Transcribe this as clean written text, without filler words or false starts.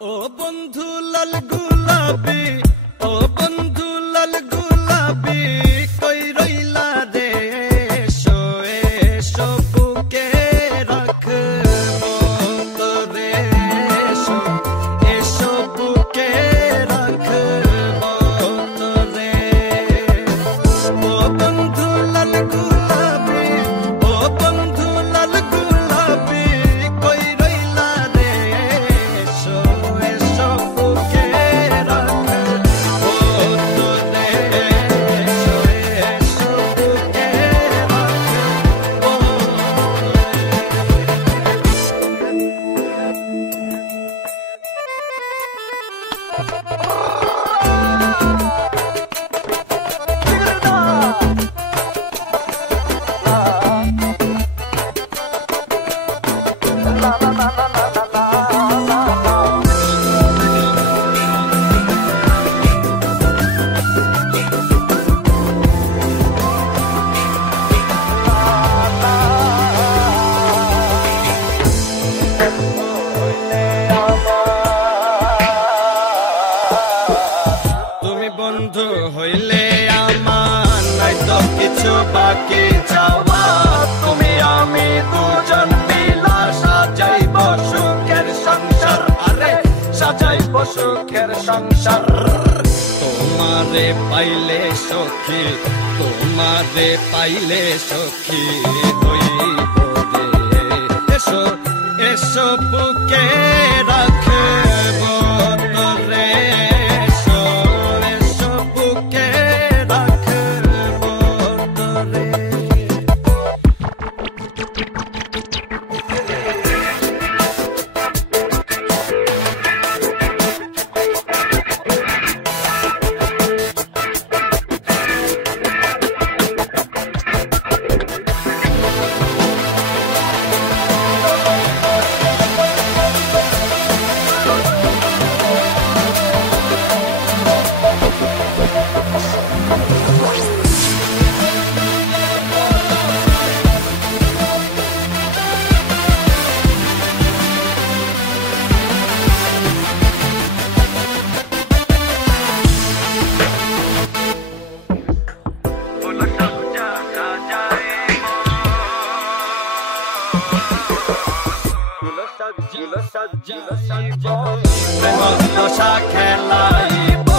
ও বন্ধু লাল গুলাবি, ও বন্ধু লাল গুলাবি, কই রইলা রে? এসো এসো বুকে রাখবো তোরে, এসো এসো বুকে রাখবো তোরে। ও বন্ধু লাল গুলাবি, ও বন্ধু লাল গুলাবি, কই রইলা রে? এসো এসো বুকে রাখবো তোরে, এসো এসো বুকে রাখবো তুমি বন্ধু হইলে আমার নাই তো কিছু বাকি যাওয়া। তুমি আমি দুজন মিলা সাজাইব সুখের সংসার, আরে সাজাইব সুখের সংসার। তোমারে পাইলে সখী, তোমারে পাইলে সখী হইব রে। এসো এসো বুকে রাখব তোরে, এসো এসো বুকে রাখব তোরে। প্রেম দশা খেলাইব